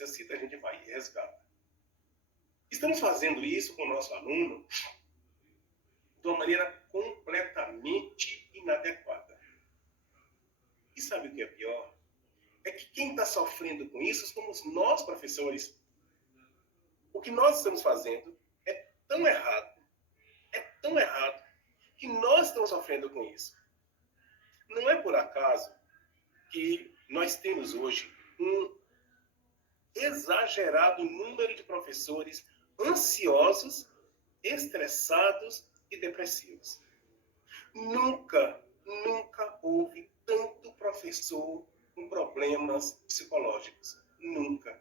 necessita, a gente vai e resgata. Estamos fazendo isso com o nosso aluno de uma maneira completamente inadequada. E sabe o que é pior? É que quem está sofrendo com isso somos nós, professores. O que nós estamos fazendo é tão errado, que nós estamos sofrendo com isso. Não é por acaso que nós temos hoje um exagerado número de professores ansiosos, estressados e depressivos. Nunca houve tanto professor com problemas psicológicos. Nunca.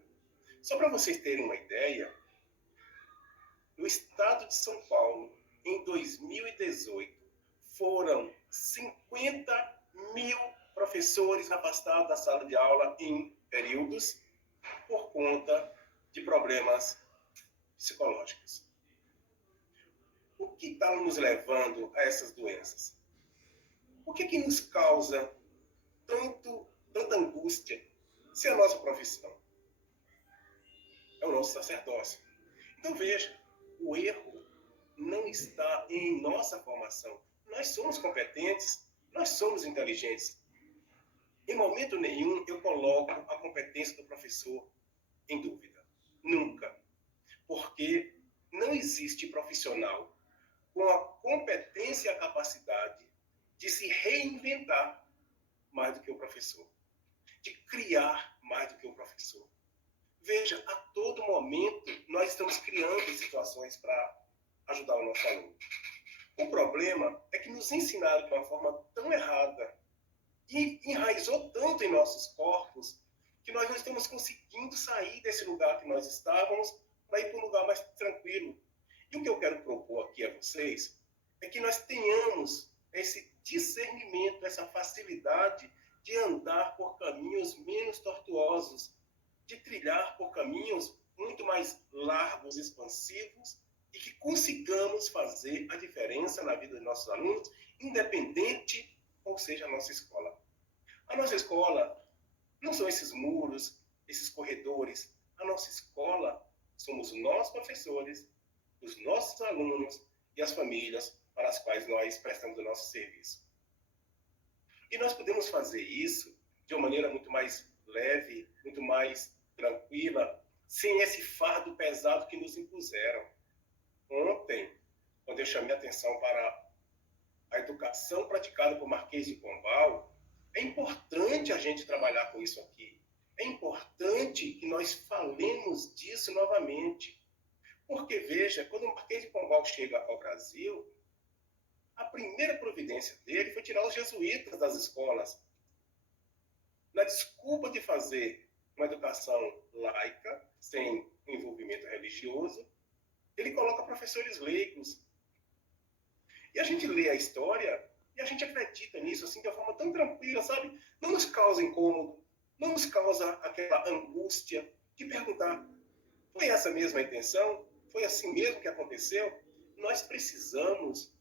Só para vocês terem uma ideia, no estado de São Paulo, em 2018, foram 50 mil professores afastados da sala de aula em períodos por conta de problemas psicológicos. O que está nos levando a essas doenças? O que nos causa tanta angústia se é a nossa profissão? É o nosso sacerdócio. Então veja, o erro não está em nossa formação. Nós somos competentes, nós somos inteligentes. Em momento nenhum eu coloco a competência do professor em dúvida. Nunca. Porque não existe profissional com a competência e a capacidade de se reinventar mais do que o professor, de criar mais do que o professor. Veja, a todo momento nós estamos criando situações para ajudar o nosso aluno. O problema é que nos ensinaram de uma forma tão errada e enraizou tanto em nossos corpos que nós não estamos conseguindo sair desse lugar que nós estávamos para ir para um lugar mais tranquilo. E o que eu quero propor aqui a vocês é que nós tenhamos esse discernimento, essa facilidade de andar por caminhos menos tortuosos, de trilhar por caminhos muito mais largos, expansivos, e que consigamos fazer a diferença na vida dos nossos alunos, independente qual seja a nossa escola. A nossa escola não são esses muros, esses corredores. A nossa escola somos nós, professores, os nossos alunos e as famílias para as quais nós prestamos o nosso serviço. E nós podemos fazer isso de uma maneira muito mais leve, muito mais tranquila, sem esse fardo pesado que nos impuseram. Ontem, quando eu chamei a atenção para a educação praticada por Marquês de Pombal, é importante a gente trabalhar com isso aqui. É importante que nós falemos disso novamente. Porque, veja, quando o Marquês de Pombal chega ao Brasil, a primeira providência dele foi tirar os jesuítas das escolas. Na desculpa de fazer uma educação laica, sem envolvimento religioso, ele coloca professores leigos. E a gente lê a história e a gente acredita nisso assim, de uma forma tão tranquila, sabe? Não nos causa incômodo, não nos causa aquela angústia de perguntar: foi essa mesma a intenção? Foi assim mesmo que aconteceu? Nós precisamos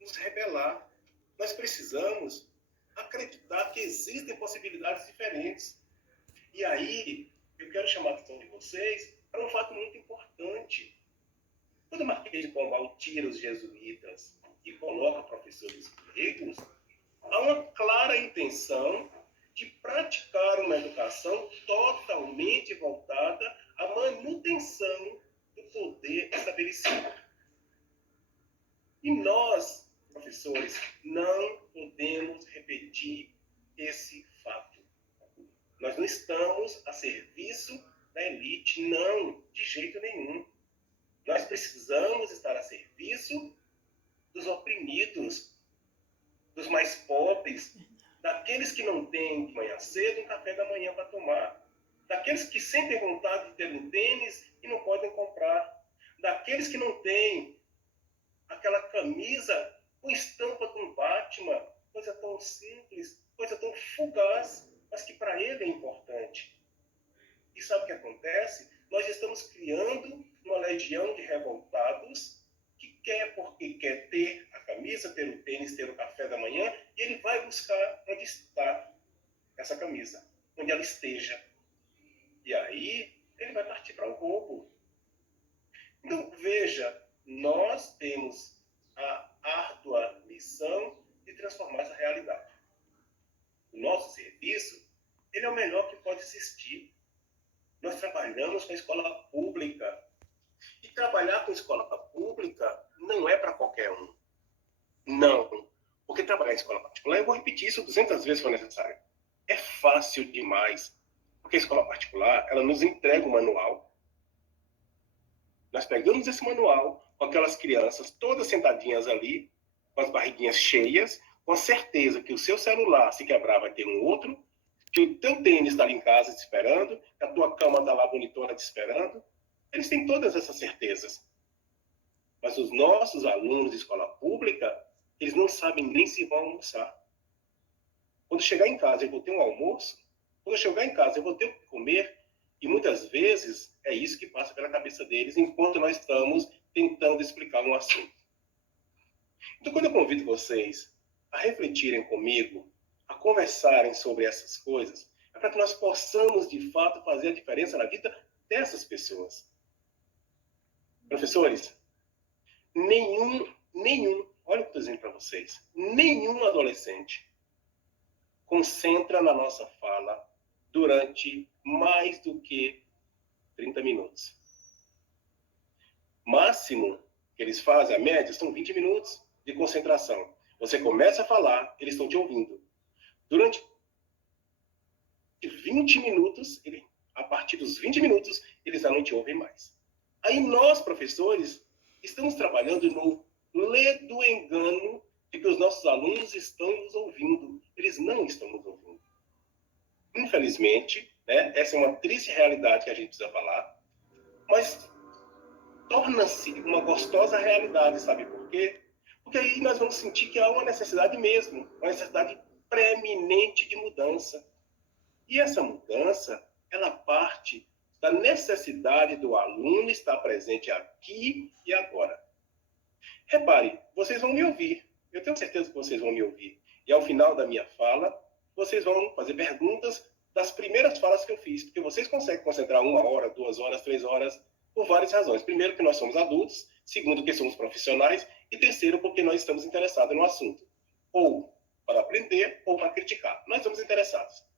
nos rebelar. Nós precisamos acreditar que existem possibilidades diferentes. E aí, eu quero chamar a atenção de vocês para um fato muito importante. Quando o Marquês de Pombal tira os jesuítas e coloca professores leigos, há uma clara intenção de praticar uma educação totalmente voltada à manutenção do poder estabelecido. E nós, professores, não podemos repetir esse fato. Nós não estamos a serviço da elite, não, de jeito nenhum. Nós precisamos estar a serviço dos oprimidos, dos mais pobres, daqueles que não têm de manhã cedo um café da manhã para tomar, daqueles que sentem vontade de ter um tênis e não podem comprar, daqueles que não têm aquela camisa com estampa de um Batman, coisa tão simples, coisa tão fugaz, mas que para ele é importante. E sabe o que acontece? Nós estamos criando uma legião de revoltados que quer porque quer ter a camisa, ter o tênis, ter o café da manhã, e ele vai buscar onde está essa camisa, onde ela esteja. E aí ele vai partir para o roubo. Então, veja, nós temos a árdua missão de transformar essa realidade. O nosso serviço, ele é o melhor que pode existir. Nós trabalhamos com a escola pública. E trabalhar com escola pública não é para qualquer um. Não. Porque trabalhar em escola particular, eu vou repetir isso 200 vezes se for necessário, é fácil demais. Porque a escola particular, ela nos entrega o manual. Nós pegamos esse manual com aquelas crianças todas sentadinhas ali, com as barriguinhas cheias, com a certeza que o seu celular, se quebrar, vai ter um outro, que o teu tênis está ali em casa te esperando, que a tua cama está lá bonitona te esperando. Eles têm todas essas certezas. Mas os nossos alunos de escola pública, eles não sabem nem se vão almoçar. Quando chegar em casa, eu vou ter um almoço. Quando eu chegar em casa, eu vou ter o que comer. E muitas vezes é isso que passa pela cabeça deles enquanto nós estamos tentando explicar um assunto. Então, quando eu convido vocês a refletirem comigo, a conversarem sobre essas coisas, é para que nós possamos, de fato, fazer a diferença na vida dessas pessoas. Professores, nenhum, olha o que eu estou dizendo para vocês, nenhum adolescente concentra na nossa fala durante mais do que 30 minutos. Máximo que eles fazem, a média, são 20 minutos de concentração. Você começa a falar, eles estão te ouvindo. Durante 20 minutos, a partir dos 20 minutos, eles já não te ouvem mais. Aí nós, professores, estamos trabalhando no ledo engano de que os nossos alunos estão nos ouvindo. Eles não estão nos ouvindo. Infelizmente, né, essa é uma triste realidade que a gente precisa falar, mas torna-se uma gostosa realidade, sabe por quê? Porque aí nós vamos sentir que há uma necessidade mesmo, uma necessidade preeminente de mudança. E essa mudança, ela parte da necessidade do aluno estar presente aqui e agora. Repare, vocês vão me ouvir. Eu tenho certeza que vocês vão me ouvir. E ao final da minha fala, vocês vão fazer perguntas das primeiras falas que eu fiz. Porque vocês conseguem concentrar 1 hora, 2 horas, 3 horas, por várias razões. Primeiro, que nós somos adultos. Segundo, que somos profissionais. E terceiro, porque nós estamos interessados no assunto. Ou para aprender, ou para criticar. Nós estamos interessados.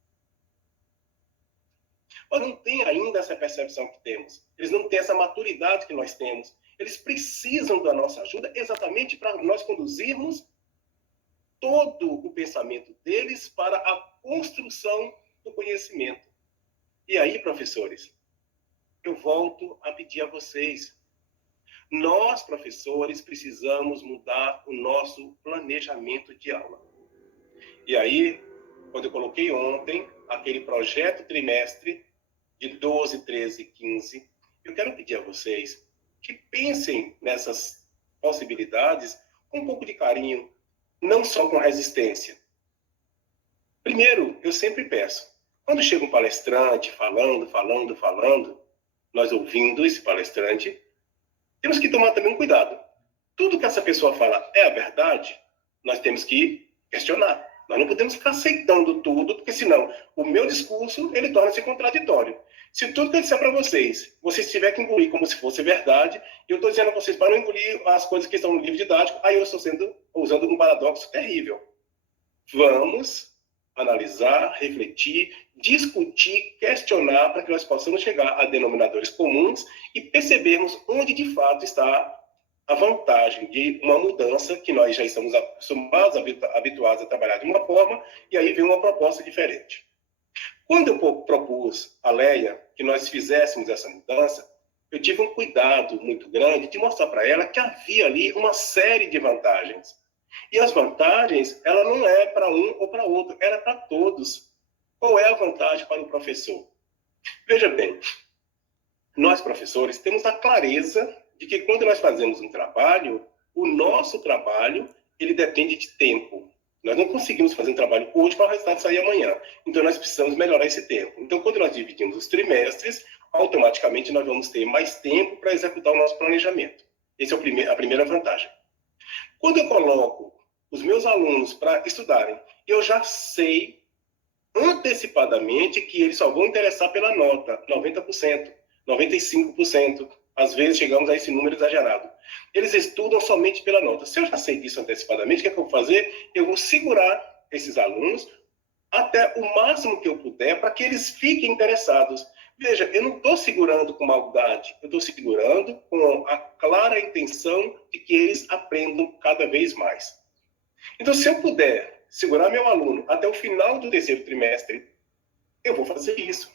Mas não têm ainda essa percepção que temos. Eles não têm essa maturidade que nós temos. Eles precisam da nossa ajuda exatamente para nós conduzirmos todo o pensamento deles para a construção do conhecimento. E aí, professores, eu volto a pedir a vocês. Nós, professores, precisamos mudar o nosso planejamento de aula. E aí, quando eu coloquei ontem aquele projeto trimestre de 12, 13, 15, eu quero pedir a vocês que pensem nessas possibilidades com um pouco de carinho, não só com resistência. Primeiro, eu sempre peço, quando chega um palestrante falando, nós ouvindo esse palestrante, temos que tomar também um cuidado. Tudo que essa pessoa fala é a verdade, nós temos que questionar. Nós não podemos ficar aceitando tudo, porque senão o meu discurso ele torna-se contraditório. Se tudo que eu disser para vocês, vocês tiverem que engolir como se fosse verdade, eu estou dizendo a vocês para não engolir as coisas que estão no livro didático, aí eu estou usando um paradoxo terrível. Vamos analisar, refletir, discutir, questionar, para que nós possamos chegar a denominadores comuns e percebermos onde de fato está a vantagem de uma mudança que nós já estamos acostumados, habituados a trabalhar de uma forma, e aí vem uma proposta diferente. Quando eu propus a Leia que nós fizéssemos essa mudança, eu tive um cuidado muito grande de mostrar para ela que havia ali uma série de vantagens. E as vantagens, ela não é para um ou para outro, ela é para todos. Qual é a vantagem para o professor? Veja bem, nós professores temos a clareza de que quando nós fazemos um trabalho, o nosso trabalho, ele depende de tempo. Nós não conseguimos fazer um trabalho hoje para o resultado sair amanhã. Então, nós precisamos melhorar esse tempo. Então, quando nós dividimos os trimestres, automaticamente nós vamos ter mais tempo para executar o nosso planejamento. Essa é a primeira vantagem. Quando eu coloco os meus alunos para estudarem, eu já sei antecipadamente que eles só vão interessar pela nota, 90%. 95%. Às vezes chegamos a esse número exagerado. Eles estudam somente pela nota. Se eu já sei disso antecipadamente, o que é que eu vou fazer? Eu vou segurar esses alunos até o máximo que eu puder para que eles fiquem interessados. Veja, eu não estou segurando com maldade, eu estou segurando com a clara intenção de que eles aprendam cada vez mais. Então, se eu puder segurar meu aluno até o final do terceiro trimestre, eu vou fazer isso.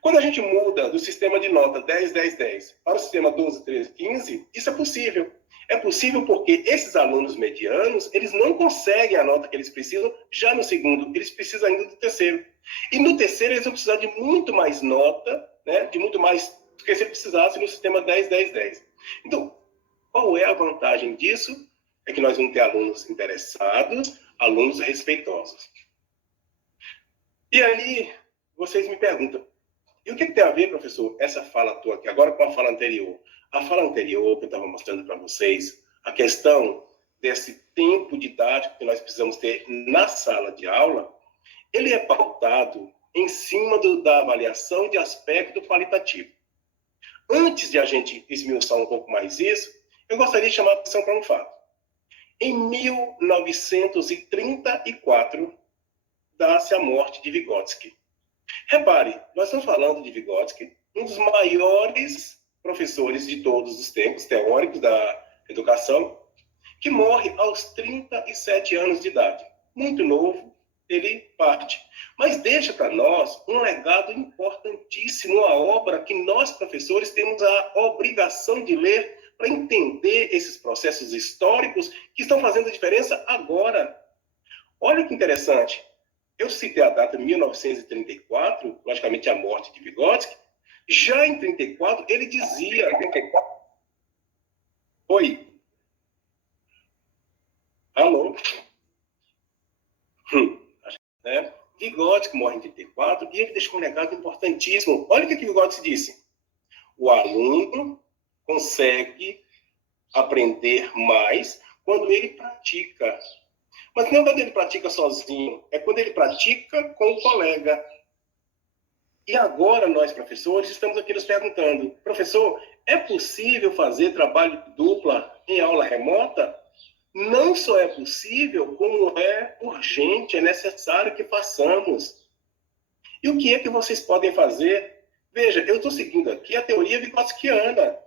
Quando a gente muda do sistema de nota 10, 10, 10 para o sistema 12, 13, 15, isso é possível. É possível porque esses alunos medianos, eles não conseguem a nota que eles precisam já no segundo, eles precisam ainda do terceiro. E no terceiro eles vão precisar de muito mais nota, né? De muito mais do que se eles precisassem no sistema 10, 10, 10. Então, qual é a vantagem disso? É que nós vamos ter alunos interessados, alunos respeitosos. E aí, vocês me perguntam, e o que tem a ver, professor, essa fala tua aqui, agora com a fala anterior? A fala anterior que eu estava mostrando para vocês, a questão desse tempo didático que nós precisamos ter na sala de aula, ele é pautado em cima da avaliação de aspecto qualitativo. Antes de a gente esmiuçar um pouco mais isso, eu gostaria de chamar a atenção para um fato. Em 1934, dá-se a morte de Vygotsky. Repare, nós estamos falando de Vygotsky, um dos maiores professores de todos os tempos, teóricos da educação, que morre aos 37 anos de idade. Muito novo, ele parte. Mas deixa para nós um legado importantíssimo, uma obra que nós, professores, temos a obrigação de ler para entender esses processos históricos que estão fazendo a diferença agora. Olha que interessante. Eu citei a data de 1934, logicamente a morte de Vygotsky. Já em 34, ele dizia... Oi. Alô? Né? Vygotsky morre em 34 e ele deixou um legado importantíssimo. Olha o que Vygotsky disse. O aluno consegue aprender mais quando ele pratica. Mas não é quando ele pratica sozinho, é quando ele pratica com o colega. E agora nós, professores, estamos aqui nos perguntando, professor, é possível fazer trabalho dupla em aula remota? Não só é possível, como é urgente, é necessário que façamos. E o que é que vocês podem fazer? Veja, eu estou seguindo aqui a teoria vygotskiana,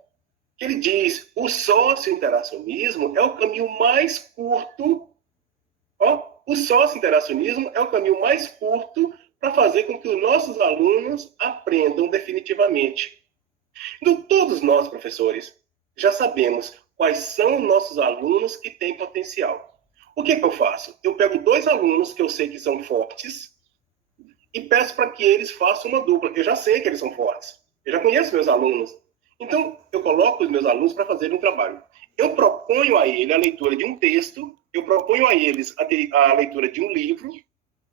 que ele diz, o sócio-interacionismo é o caminho mais curto. O sócio-interacionismo é o caminho mais curto para fazer com que os nossos alunos aprendam definitivamente. Então, todos nós, professores, já sabemos quais são os nossos alunos que têm potencial. O que eu faço? Eu pego 2 alunos que eu sei que são fortes e peço para que eles façam uma dupla. Eu já sei que eles são fortes. Eu já conheço meus alunos. Então, eu coloco os meus alunos para fazerem um trabalho. Eu proponho a ele a leitura de um texto, eu proponho a eles a leitura de um livro,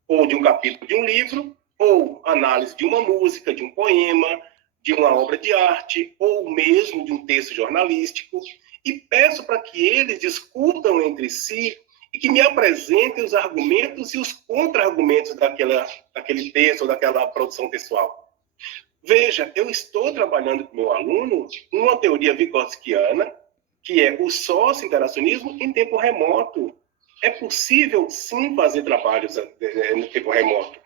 ou de um capítulo de um livro, ou análise de uma música, de um poema, de uma obra de arte, ou mesmo de um texto jornalístico, e peço para que eles discutam entre si e que me apresentem os argumentos e os contra-argumentos daquele texto ou daquela produção textual. Veja, eu estou trabalhando com meu aluno uma teoria vygotskiana, que é o sócio-interacionismo em tempo remoto. É possível, sim, fazer trabalhos no tempo remoto.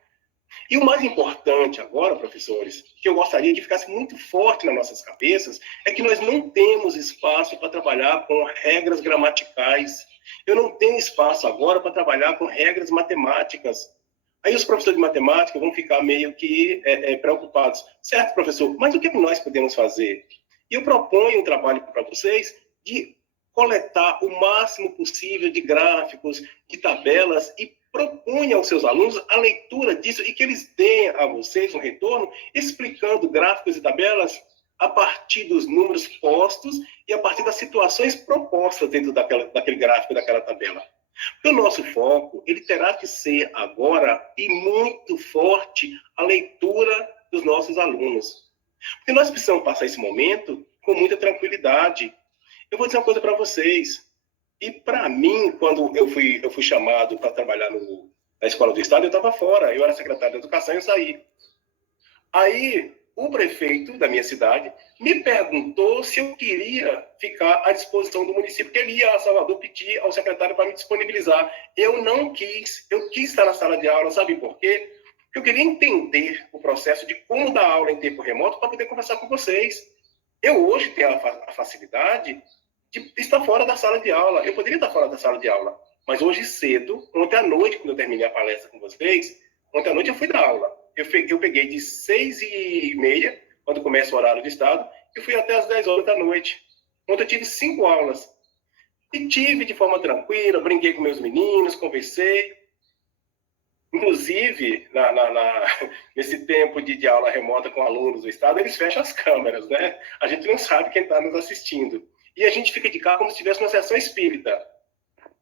E o mais importante agora, professores, que eu gostaria que ficasse muito forte nas nossas cabeças, é que nós não temos espaço para trabalhar com regras gramaticais. Eu não tenho espaço agora para trabalhar com regras matemáticas. Aí os professores de matemática vão ficar meio que preocupados. Certo, professor, mas o que nós podemos fazer? E eu proponho um trabalho para vocês de coletar o máximo possível de gráficos, de tabelas e proponha aos seus alunos a leitura disso e que eles deem a vocês um retorno explicando gráficos e tabelas a partir dos números postos e a partir das situações propostas dentro daquele gráfico, daquela tabela. Porque o nosso foco, ele terá que ser agora e muito forte a leitura dos nossos alunos. Porque nós precisamos passar esse momento com muita tranquilidade. Eu vou dizer uma coisa para vocês. E para mim, quando eu fui chamado para trabalhar na Escola do Estado, eu estava fora. Eu era secretário de Educação e eu saí. Aí o prefeito da minha cidade me perguntou se eu queria ficar à disposição do município, que ele ia a Salvador pedir ao secretário para me disponibilizar. Eu não quis, eu quis estar na sala de aula, sabe por quê? Porque eu queria entender o processo de como dar aula em tempo remoto para poder conversar com vocês. Eu hoje tenho a facilidade de estar fora da sala de aula. Eu poderia estar fora da sala de aula, mas hoje cedo, ontem à noite, quando eu terminei a palestra com vocês, ontem à noite eu fui dar aula. Eu peguei de 6h30, quando começa o horário de estado, e fui até as 10 horas da noite. Ontem eu tive 5 aulas. E tive de forma tranquila, brinquei com meus meninos, conversei. Inclusive, nesse tempo de aula remota com alunos do estado, eles fecham as câmeras, né? A gente não sabe quem está nos assistindo. E a gente fica de cá como se tivesse uma sessão espírita.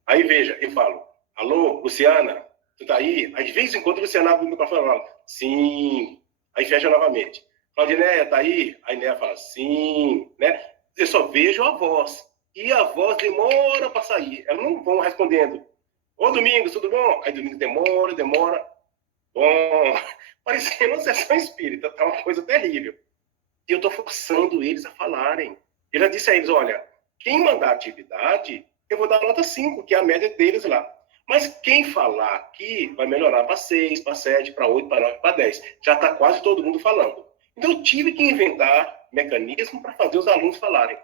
Aí, veja, eu falo, alô, Luciana, tu tá aí? Aí, de vez em quando, a Luciana abre o microfone e fala, sim. Aí fecha novamente. Claudinéia, tá aí? Aí Néia fala, sim. Né? Eu só vejo a voz. E a voz demora para sair. Elas não vão respondendo. Ô, Domingos, tudo bom? Aí, Domingos, demora. Bom, parecendo uma sessão espírita. Tá uma coisa terrível. E eu tô forçando eles a falarem. Eu já disse a eles, olha, quem mandar atividade, eu vou dar nota 5, que é a média deles lá. Mas quem falar aqui vai melhorar para 6, para 7, para 8, para 9, para 10. Já está quase todo mundo falando. Então, eu tive que inventar mecanismo para fazer os alunos falarem.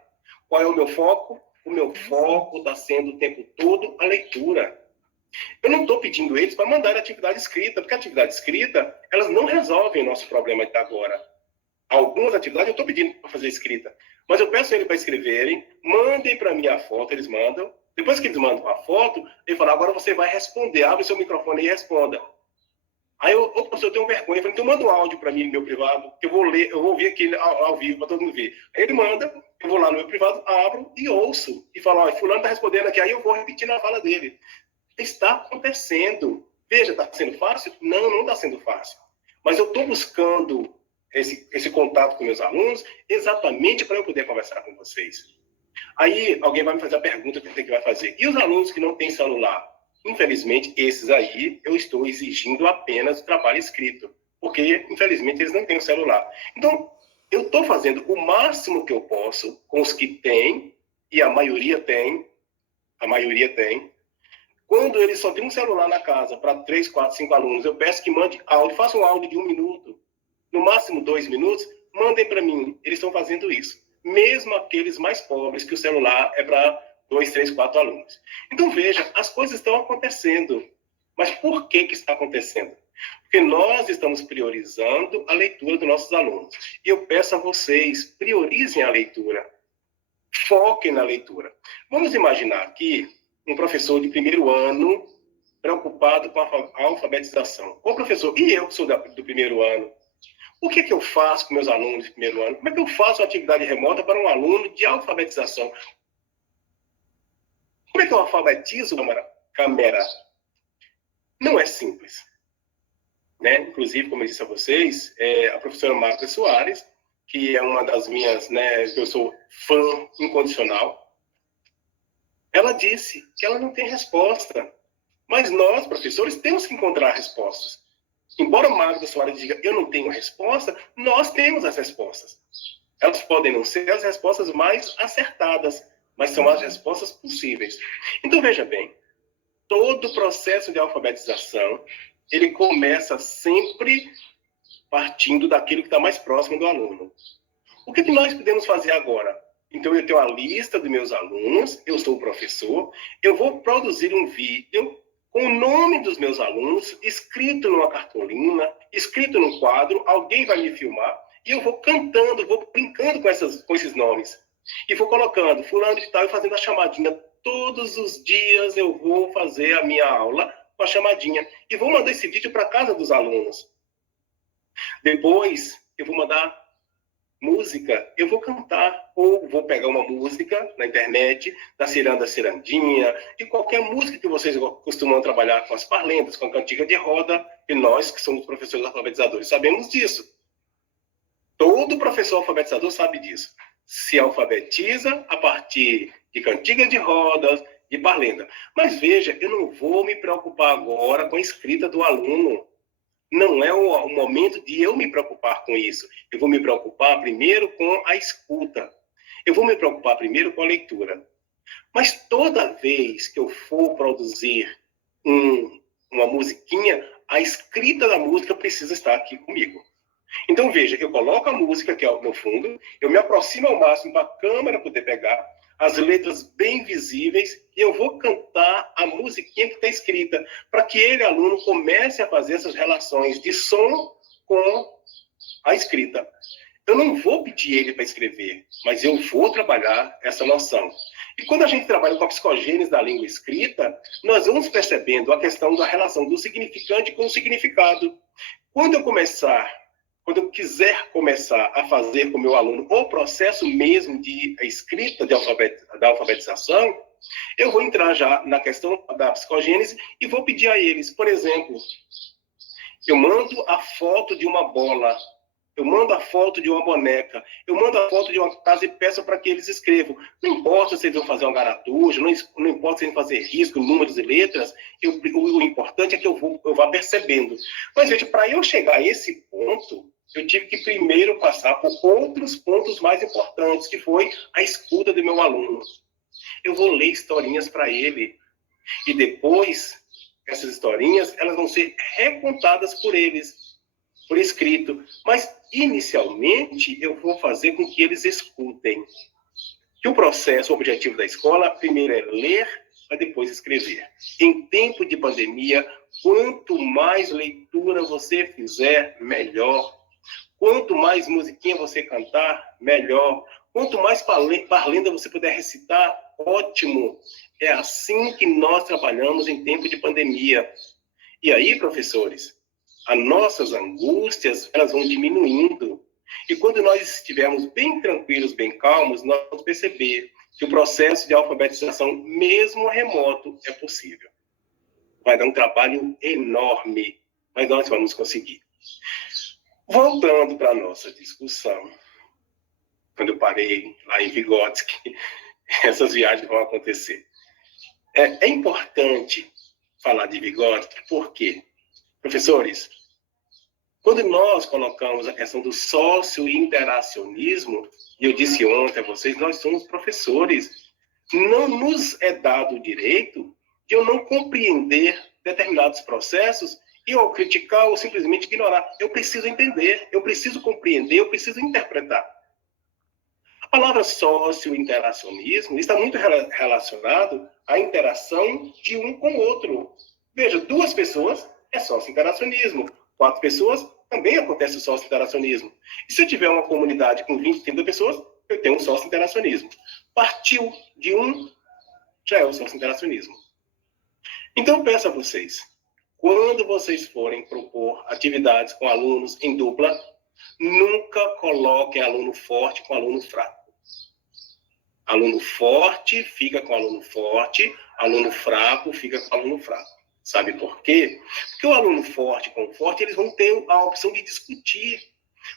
Qual é o meu foco? O meu foco está sendo o tempo todo a leitura. Eu não estou pedindo eles para mandar atividade escrita, porque a atividade escrita, elas não resolvem o nosso problema de agora. Algumas atividades eu estou pedindo para fazer escrita. Mas eu peço eles para escreverem, mandem para mim a foto, eles mandam. Depois que eles mandam a foto, ele fala, agora você vai responder, abre seu microfone e responda. Aí eu, professor, eu tenho vergonha, eu falei, então manda um áudio para mim no meu privado, que eu vou ler, eu vou ouvir aqui ao vivo, para todo mundo ver. Aí ele manda, eu vou lá no meu privado, abro e ouço. E falo, olha, fulano está respondendo aqui, aí eu vou repetir na fala dele. Está acontecendo. Veja, está sendo fácil? Não, não está sendo fácil. Mas eu estou buscando esse contato com meus alunos exatamente para eu poder conversar com vocês. Aí alguém vai me fazer a pergunta que vai fazer. E os alunos que não têm celular? Infelizmente, esses aí eu estou exigindo apenas o trabalho escrito, porque, infelizmente, eles não têm o celular. Então, eu estou fazendo o máximo que eu posso com os que têm, e a maioria tem. Quando eles só têm um celular na casa para 3, 4, 5 alunos, eu peço que mande áudio, faça um áudio de 1 minuto, no máximo 2 minutos, mandem para mim. Eles estão fazendo isso. Mesmo aqueles mais pobres, que o celular é para 2, 3, 4 alunos. Então, veja, as coisas estão acontecendo. Mas por que está acontecendo? Porque nós estamos priorizando a leitura dos nossos alunos. E eu peço a vocês, priorizem a leitura. Foquem na leitura. Vamos imaginar aqui um professor de primeiro ano preocupado com a alfabetização. Ô, professor, e eu que sou do primeiro ano? O que eu faço com meus alunos de primeiro ano? Como é que eu faço uma atividade remota para um aluno de alfabetização? Como é que eu alfabetizo a câmera? Não é simples. Né? Inclusive, como eu disse a vocês, a professora Marta Soares, que é uma das minhas, né, eu sou fã incondicional, ela disse que ela não tem resposta. Mas nós, professores, temos que encontrar respostas. Embora Magda Soares diga, eu não tenho resposta, nós temos as respostas. Elas podem não ser as respostas mais acertadas, mas são as respostas possíveis. Então, veja bem, todo o processo de alfabetização, ele começa sempre partindo daquilo que está mais próximo do aluno. O que nós podemos fazer agora? Então, eu tenho a lista dos meus alunos, eu sou o professor, eu vou produzir um vídeo com o nome dos meus alunos, escrito numa cartolina, escrito num quadro, alguém vai me filmar, e eu vou cantando, vou brincando com esses nomes. E vou colocando fulano de tal e fazendo a chamadinha. Todos os dias eu vou fazer a minha aula com a chamadinha. E vou mandar esse vídeo para casa dos alunos. Depois, eu vou mandar música, eu vou cantar, ou vou pegar uma música na internet, da Ciranda Cirandinha, de qualquer música que vocês costumam trabalhar com as parlendas, com a cantiga de roda, e nós, que somos professores alfabetizadores, sabemos disso. Todo professor alfabetizador sabe disso. Se alfabetiza a partir de cantiga de rodas, de parlenda. Mas veja, eu não vou me preocupar agora com a escrita do aluno. não é o momento de eu me preocupar com isso. Eu vou me preocupar primeiro com a escuta. Eu vou me preocupar primeiro com a leitura. Mas toda vez que eu for produzir uma musiquinha, a escrita da música precisa estar aqui comigo. Então, veja, eu coloco a música, que é no fundo, eu me aproximo ao máximo para a câmera poder pegar as letras bem visíveis e eu vou cantar a musiquinha que está escrita, para que ele, aluno, comece a fazer essas relações de som com a escrita. Eu não vou pedir ele para escrever, mas eu vou trabalhar essa noção. E quando a gente trabalha com a psicogênese da língua escrita, nós vamos percebendo a questão da relação do significante com o significado. Quando eu quiser começar a fazer com o meu aluno o processo mesmo de escrita da alfabetização, eu vou entrar já na questão da psicogênese e vou pedir a eles, por exemplo, eu mando a foto de uma bola, eu mando a foto de uma boneca, eu mando a foto de uma casa e peço para que eles escrevam. Não importa se eles vão fazer uma garatuja, não importa se eles vão fazer risco, números e letras, o importante é que eu vá percebendo. Mas, veja, para eu chegar a esse ponto, eu tive que primeiro passar por outros pontos mais importantes, que foi a escuta do meu aluno. Eu vou ler historinhas para ele, e depois, essas historinhas, elas vão ser recontadas por eles, por escrito, mas inicialmente eu vou fazer com que eles escutem. Que o processo, o objetivo da escola, primeiro é ler, para depois escrever. Em tempo de pandemia, quanto mais leitura você fizer, melhor. Quanto mais musiquinha você cantar, melhor. Quanto mais parlenda você puder recitar, ótimo. É assim que nós trabalhamos em tempo de pandemia. E aí, professores, as nossas angústias, elas vão diminuindo. E quando nós estivermos bem tranquilos, bem calmos, nós vamos perceber que o processo de alfabetização, mesmo remoto, é possível. Vai dar um trabalho enorme, mas nós vamos conseguir. Voltando para a nossa discussão, quando eu parei lá em Vygotsky, essas viagens vão acontecer. É importante falar de Vygotsky, por quê? Professores, quando nós colocamos a questão do socio-interacionismo, e eu disse ontem a vocês, nós somos professores, não nos é dado o direito de eu não compreender determinados processos e ou criticar ou simplesmente ignorar. Eu preciso entender, eu preciso compreender, eu preciso interpretar. A palavra socio-interacionismo está muito relacionado à interação de um com o outro. Veja, 2 pessoas é socio-interacionismo. 4 pessoas também acontece o socio-interacionismo. E se eu tiver uma comunidade com 20, 30 pessoas, eu tenho um socio-interacionismo. Partiu de um, já é o socio-interacionismo. Então, peço a vocês, quando vocês forem propor atividades com alunos em dupla, nunca coloquem aluno forte com aluno fraco. Aluno forte fica com aluno forte, aluno fraco fica com aluno fraco. Sabe por quê? Porque o aluno forte com o forte, eles vão ter a opção de discutir.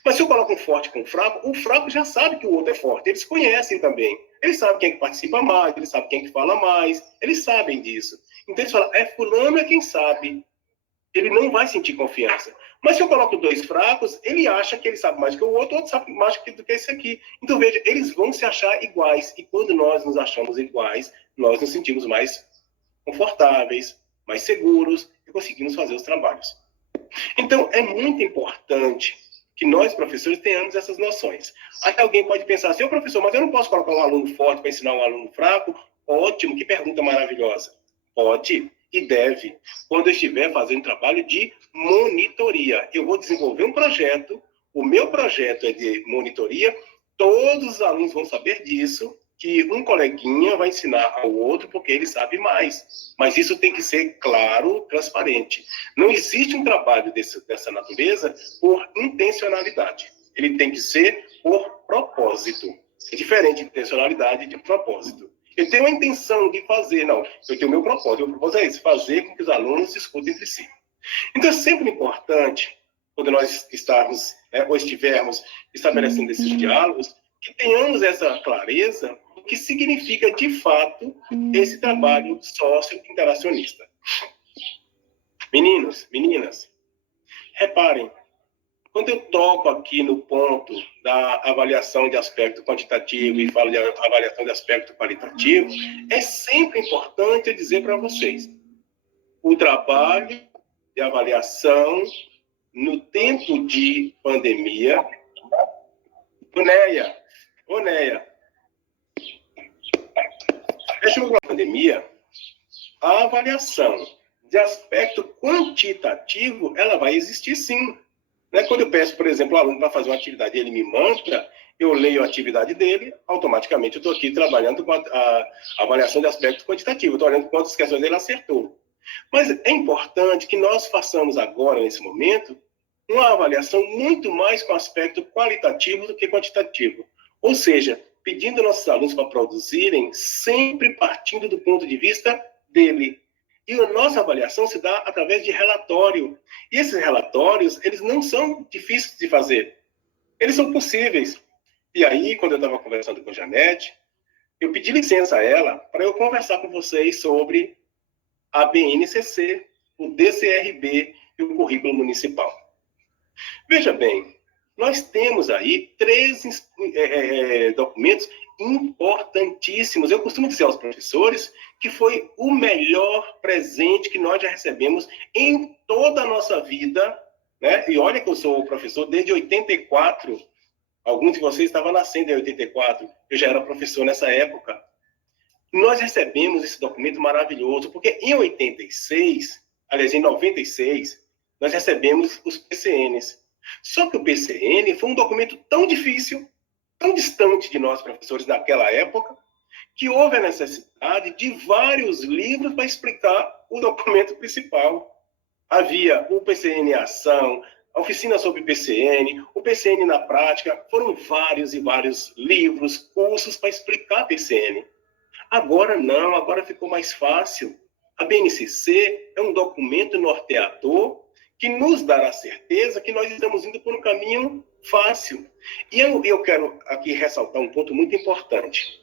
Mas se eu coloco um forte com o fraco já sabe que o outro é forte. Eles conhecem também. Eles sabem quem é que participa mais, eles sabem quem é que fala mais, eles sabem disso. Então eles falam, fulano é quem sabe. Ele não vai sentir confiança. Mas se eu coloco 2 fracos, ele acha que ele sabe mais que o outro sabe mais do que esse aqui. Então, veja, eles vão se achar iguais. E quando nós nos achamos iguais, nós nos sentimos mais confortáveis, mais seguros e conseguimos fazer os trabalhos. Então, é muito importante que nós, professores, tenhamos essas noções. Aí alguém pode pensar assim, professor, mas eu não posso colocar um aluno forte para ensinar um aluno fraco? Ótimo, que pergunta maravilhosa. Pode e deve, quando eu estiver fazendo trabalho de monitoria. Eu vou desenvolver um projeto, o meu projeto é de monitoria, todos os alunos vão saber disso, que um coleguinha vai ensinar ao outro porque ele sabe mais. Mas isso tem que ser claro, transparente. Não existe um trabalho dessa natureza por intencionalidade. Ele tem que ser por propósito. É diferente de intencionalidade e de propósito. Eu tenho a intenção de fazer, não. Eu tenho o meu propósito. O propósito é esse, fazer com que os alunos discutam entre si. Então, é sempre importante, quando nós estarmos, ou estivermos estabelecendo esses diálogos, que tenhamos essa clareza do que significa, de fato, esse trabalho sócio-interacionista. Meninos, meninas, Reparem, quando eu toco aqui no ponto da avaliação de aspecto quantitativo e falo de avaliação de aspecto qualitativo, é sempre importante eu dizer para vocês, o trabalho de avaliação no tempo de pandemia. Onéia, deixa eu ver a pandemia, a avaliação de aspecto quantitativo, ela vai existir sim. Né? Quando eu peço, por exemplo, ao aluno para fazer uma atividade e ele me manda, eu leio a atividade dele, automaticamente eu estou aqui trabalhando com a avaliação de aspecto quantitativo, estou olhando quantas questões ele acertou. Mas é importante que nós façamos agora, nesse momento, uma avaliação muito mais com aspecto qualitativo do que quantitativo. Ou seja, pedindo nossos alunos para produzirem sempre partindo do ponto de vista dele. E a nossa avaliação se dá através de relatório. E esses relatórios, eles não são difíceis de fazer. Eles são possíveis. E aí, quando eu estava conversando com a Janete, eu pedi licença a ela para eu conversar com vocês sobre a BNCC, o DCRB e o currículo municipal. Veja bem, nós temos aí 3 documentos importantíssimos. Eu costumo dizer aos professores que foi o melhor presente que nós já recebemos em toda a nossa vida, né? E olha que eu sou professor desde 84. Alguns de vocês estavam nascendo em 84. Eu já era professor nessa época. Nós recebemos esse documento maravilhoso, porque em 86, aliás, em 96, nós recebemos os PCNs. Só que o PCN foi um documento tão difícil, tão distante de nós, professores, naquela época, que houve a necessidade de vários livros para explicar o documento principal. Havia o PCN em ação, a oficina sobre PCN, o PCN na prática, foram vários e vários livros, cursos para explicar PCN. Agora não, agora ficou mais fácil. A BNCC é um documento norteador que nos dará certeza que nós estamos indo por um caminho fácil. E eu quero aqui ressaltar um ponto muito importante.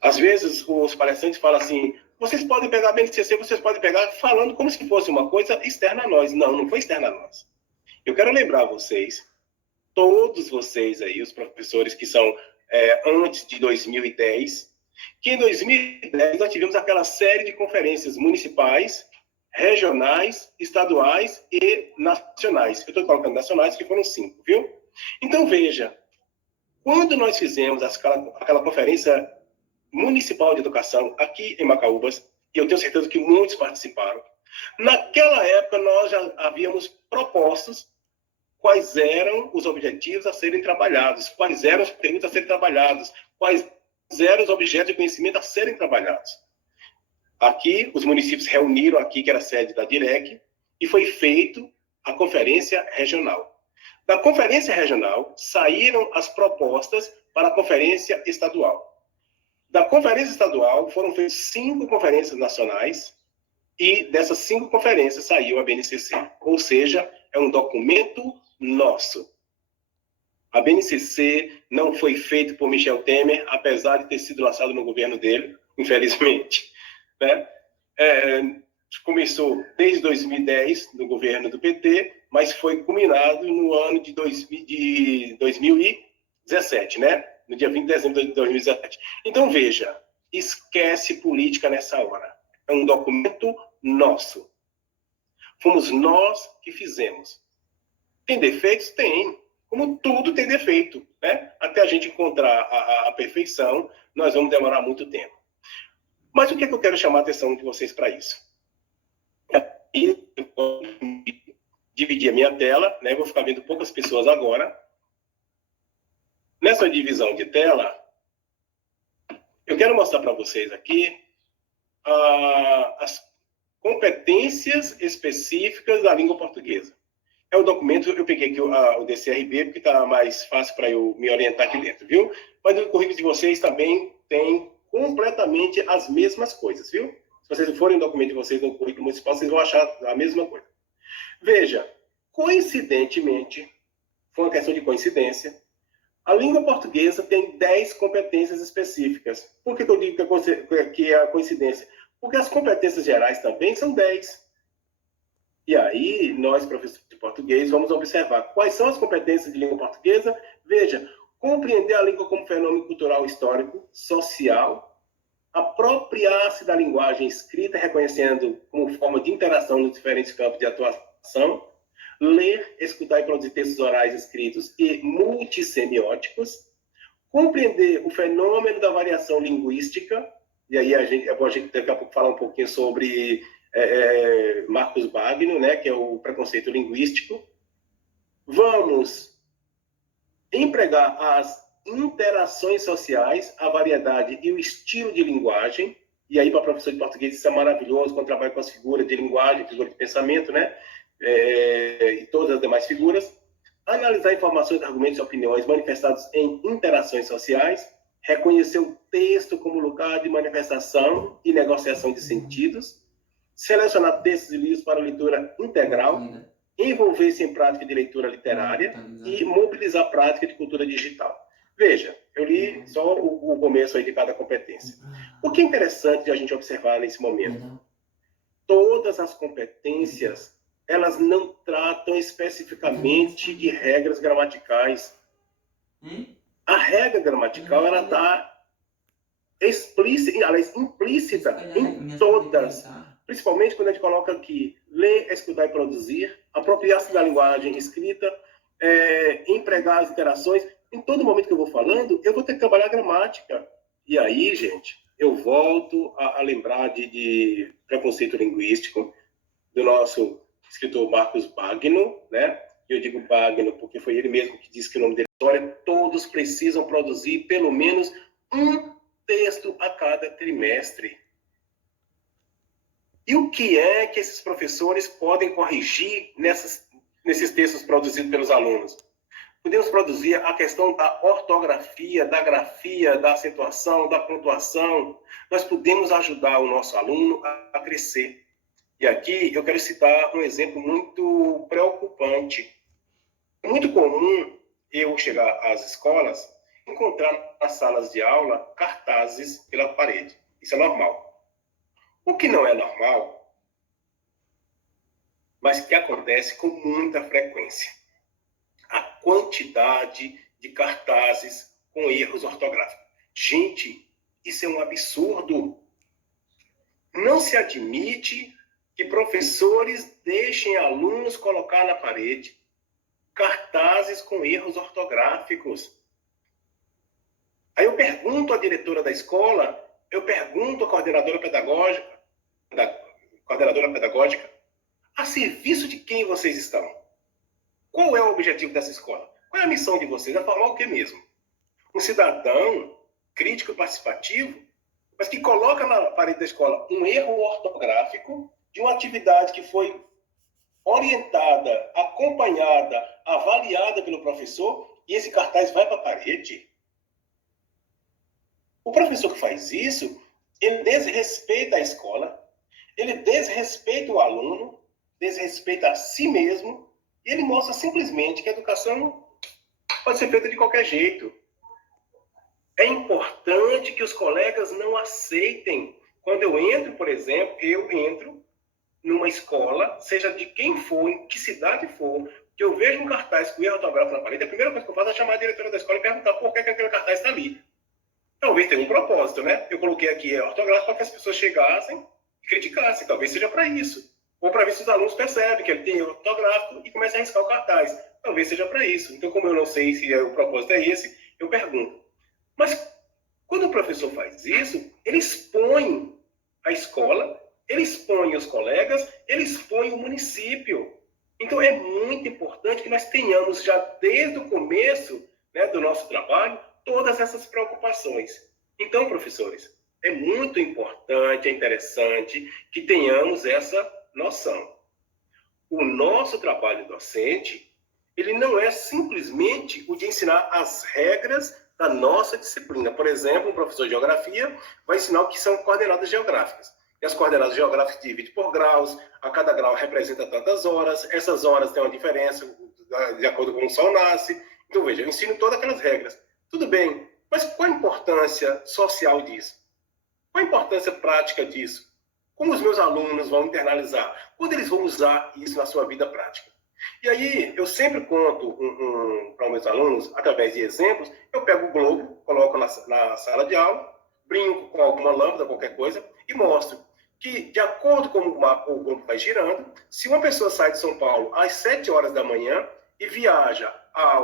Às vezes, os palestrantes falam assim, vocês podem pegar a BNCC, vocês podem pegar falando como se fosse uma coisa externa a nós. Não, não foi externa a nós. Eu quero lembrar vocês, todos vocês aí, os professores que são antes de 2010, que em 2010 nós tivemos aquela série de conferências municipais, regionais, estaduais e nacionais. Eu estou colocando nacionais, que foram 5, viu? Então, veja, quando nós fizemos aquela conferência municipal de educação aqui em Macaúbas, e eu tenho certeza que muitos participaram, naquela época nós já havíamos propostos quais eram os objetivos a serem trabalhados, quais eram os conteúdos a serem trabalhados, quais eram os objetos de conhecimento a serem trabalhados. Aqui, os municípios reuniram aqui, que era a sede da DIREC, e foi feita a conferência regional. Da conferência regional, saíram as propostas para a conferência estadual. Da conferência estadual, foram feitas 5 conferências nacionais, e dessas 5 conferências saiu a BNCC. Ou seja, é um documento nosso. A BNCC não foi feita por Michel Temer, apesar de ter sido lançado no governo dele, infelizmente. Né? Começou desde 2010, no governo do PT, mas foi culminado no ano de 2017, né? No dia 20 de dezembro de 2017. Então, veja, esquece política nessa hora. É um documento nosso. Fomos nós que fizemos. Tem defeitos? Tem. Como tudo tem defeito, né? Até a gente encontrar a perfeição, nós vamos demorar muito tempo. Mas o que é que eu quero chamar a atenção de vocês para isso? Eu vou dividir a minha tela, né? Vou ficar vendo poucas pessoas agora. Nessa divisão de tela, eu quero mostrar para vocês aqui as competências específicas da língua portuguesa. É o documento, eu peguei aqui o DCRB, porque está mais fácil para eu me orientar aqui dentro, viu? Mas no currículo de vocês também tem completamente as mesmas coisas, viu? Se vocês forem no documento de vocês no currículo municipal, vocês vão achar a mesma coisa. Veja, coincidentemente, foi uma questão de coincidência, a língua portuguesa tem 10 competências específicas. Por que eu digo que é a coincidência? Porque as competências gerais também são 10. E aí, nós, professores de português, vamos observar quais são as competências de língua portuguesa. Veja, compreender a língua como fenômeno cultural, histórico, social, apropriar-se da linguagem escrita, reconhecendo como forma de interação nos diferentes campos de atuação, ler, escutar e produzir textos orais escritos e multissemióticos, compreender o fenômeno da variação linguística, e aí é bom a gente daqui a pouco falar um pouquinho sobre Marcos Bagno, né, que é o preconceito linguístico. Vamos empregar as interações sociais, a variedade e o estilo de linguagem, e aí para professor de português isso é maravilhoso, quando trabalha com as figuras de linguagem, figuras de pensamento, né, e todas as demais figuras. Analisar informações, argumentos e opiniões manifestados em interações sociais, reconhecer o texto como lugar de manifestação e negociação de sentidos, selecionar textos e livros para leitura integral, envolver-se em prática de leitura literária e mobilizar a prática de cultura digital. Veja, eu li só o começo aí de cada competência. O que é interessante de a gente observar nesse momento? Todas as competências, elas não tratam especificamente de regras gramaticais. A regra gramatical, ela está implícita em todas. Principalmente quando a gente coloca aqui, ler, escutar e produzir, apropriar-se da linguagem escrita, empregar as interações. Em todo momento que eu vou falando, eu vou ter que trabalhar a gramática. E aí, gente, eu volto a lembrar de preconceito linguístico do nosso escritor Marcos Bagno, né? Eu digo Bagno porque foi ele mesmo que disse que o nome dele é História. Todos precisam produzir pelo menos um texto a cada trimestre. E o que é que esses professores podem corrigir nesses textos produzidos pelos alunos? Podemos produzir a questão da ortografia, da grafia, da acentuação, da pontuação. Nós podemos ajudar o nosso aluno a crescer. E aqui eu quero citar um exemplo muito preocupante. É muito comum eu chegar às escolas, encontrar nas salas de aula cartazes pela parede. Isso é normal. O que não é normal, mas que acontece com muita frequência, a quantidade de cartazes com erros ortográficos. Gente, isso é um absurdo. Não se admite que professores deixem alunos colocar na parede cartazes com erros ortográficos. Aí eu pergunto à diretora da escola, eu pergunto à coordenadora pedagógica, a serviço de quem vocês estão? Qual é o objetivo dessa escola? Qual é a missão de vocês? É formar o que mesmo? Um cidadão crítico e participativo, mas que coloca na parede da escola um erro ortográfico de uma atividade que foi orientada, acompanhada, avaliada pelo professor, e esse cartaz vai para a parede. O professor que faz isso, ele desrespeita a escola, ele desrespeita o aluno, desrespeita a si mesmo, e ele mostra simplesmente que a educação pode ser feita de qualquer jeito. É importante que os colegas não aceitem. Quando eu entro, por exemplo, eu entro numa escola, seja de quem for, em que cidade for, que eu vejo um cartaz com erro ortográfico na parede, a primeira coisa que eu faço é chamar a diretora da escola e perguntar por que aquele cartaz está ali. Talvez tenha um propósito, né? Eu coloquei aqui ortográfico para que as pessoas chegassem e criticassem. Talvez seja para isso. Ou para ver se os alunos percebem que ele tem ortográfico e começam a riscar o cartaz. Talvez seja para isso. Então, como eu não sei se o propósito é esse, eu pergunto. Mas, quando o professor faz isso, ele expõe a escola, ele expõe os colegas, ele expõe o município. Então, é muito importante que nós tenhamos já desde o começo, né, do nosso trabalho, todas essas preocupações. Então, professores, é muito importante, é interessante que tenhamos essa noção. O nosso trabalho docente, ele não é simplesmente o de ensinar as regras da nossa disciplina. Por exemplo, um professor de geografia vai ensinar o que são coordenadas geográficas. E as coordenadas geográficas dividem por graus, a cada grau representa tantas horas, essas horas têm uma diferença de acordo com como o sol nasce. Então, veja, eu ensino todas aquelas regras. Tudo bem, mas qual a importância social disso? Qual a importância prática disso? Como os meus alunos vão internalizar? Quando eles vão usar isso na sua vida prática? E aí, eu sempre conto para os meus alunos, através de exemplos, eu pego o globo, coloco na sala de aula, brinco com alguma lâmpada, qualquer coisa, e mostro que, de acordo com o globo vai girando, se uma pessoa sai de São Paulo às 7 horas da manhã e viaja a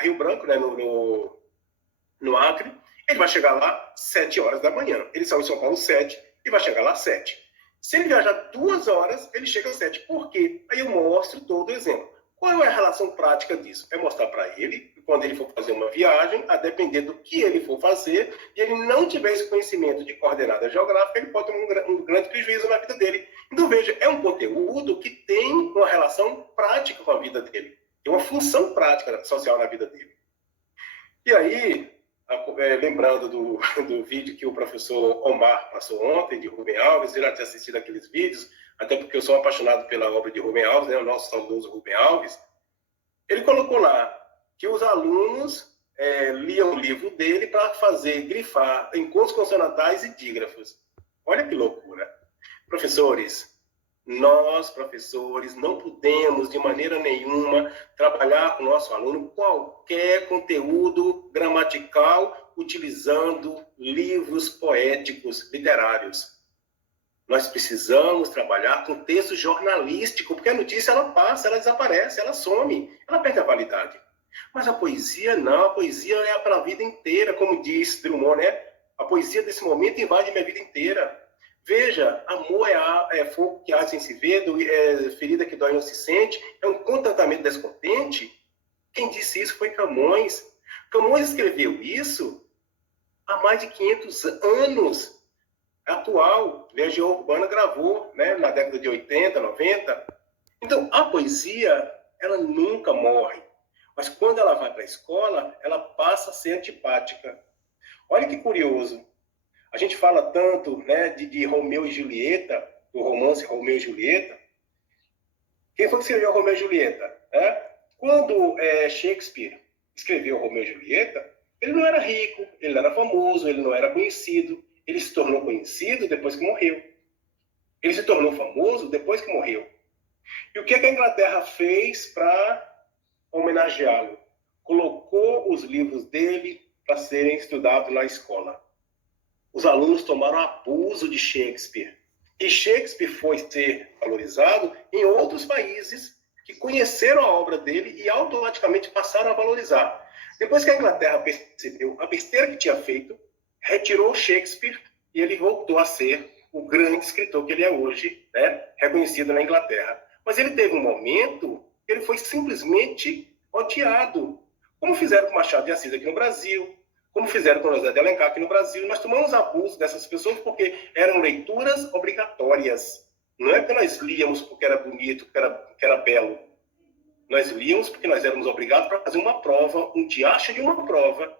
Rio Branco, né, no Acre, ele vai chegar lá 7 horas da manhã. Ele saiu de São Paulo 7 e vai chegar lá às 7. Se ele viajar 2 horas, ele chega às 7. Por quê? Aí eu mostro todo o exemplo. Qual é a relação prática disso? É mostrar para ele, quando ele for fazer uma viagem, a depender do que ele for fazer, e ele não tiver esse conhecimento de coordenada geográfica, ele pode ter um grande prejuízo na vida dele. Então, veja, é um conteúdo que tem uma relação prática com a vida dele. Tem uma função prática social na vida dele. E aí, lembrando do vídeo que o professor Omar passou ontem, de Rubem Alves, eu já tinha assistido aqueles vídeos, até porque eu sou apaixonado pela obra de Rubem Alves, né, o nosso saudoso Rubem Alves. Ele colocou lá que os alunos liam o livro dele para fazer grifar encontros consonantais e dígrafos. Olha que loucura. Professores, nós, professores, não podemos, de maneira nenhuma, trabalhar com o nosso aluno qualquer conteúdo gramatical utilizando livros poéticos, literários. Nós precisamos trabalhar com texto jornalístico, porque a notícia, ela passa, ela desaparece, ela some, ela perde a validade. Mas a poesia não, a poesia é para a vida inteira, como diz Drummond, né? A poesia desse momento invade minha vida inteira. Veja, amor é fogo que arde sem se ver, ferida que dói não se sente, é um contentamento descontente. Quem disse isso foi Camões. Camões escreveu isso há mais de 500 anos. Atual, Legião Urbana gravou, né, na década de 80, 90. Então, a poesia, ela nunca morre. Mas quando ela vai para a escola, ela passa a ser antipática. Olha que curioso. A gente fala tanto, né, de Romeu e Julieta, do romance Romeu e Julieta. Quem foi que escreveu Romeu e Julieta? Quando Shakespeare escreveu Romeu e Julieta, ele não era rico, ele não era famoso, ele não era conhecido. Ele se tornou conhecido depois que morreu. Ele se tornou famoso depois que morreu. E o que a Inglaterra fez para homenageá-lo? Colocou os livros dele para serem estudados na escola. Os alunos tomaram abuso de Shakespeare. E Shakespeare foi ser valorizado em outros países que conheceram a obra dele e automaticamente passaram a valorizar. Depois que a Inglaterra percebeu a besteira que tinha feito, retirou Shakespeare e ele voltou a ser o grande escritor que ele é hoje, né, reconhecido na Inglaterra. Mas ele teve um momento que ele foi simplesmente odiado, como fizeram com Machado de Assis aqui no Brasil, como fizeram com José de Alencar aqui no Brasil. Nós tomamos abuso dessas pessoas porque eram leituras obrigatórias. Não é que nós líamos porque era bonito, porque era belo. Nós líamos porque nós éramos obrigados para fazer uma prova, um diacho de uma prova,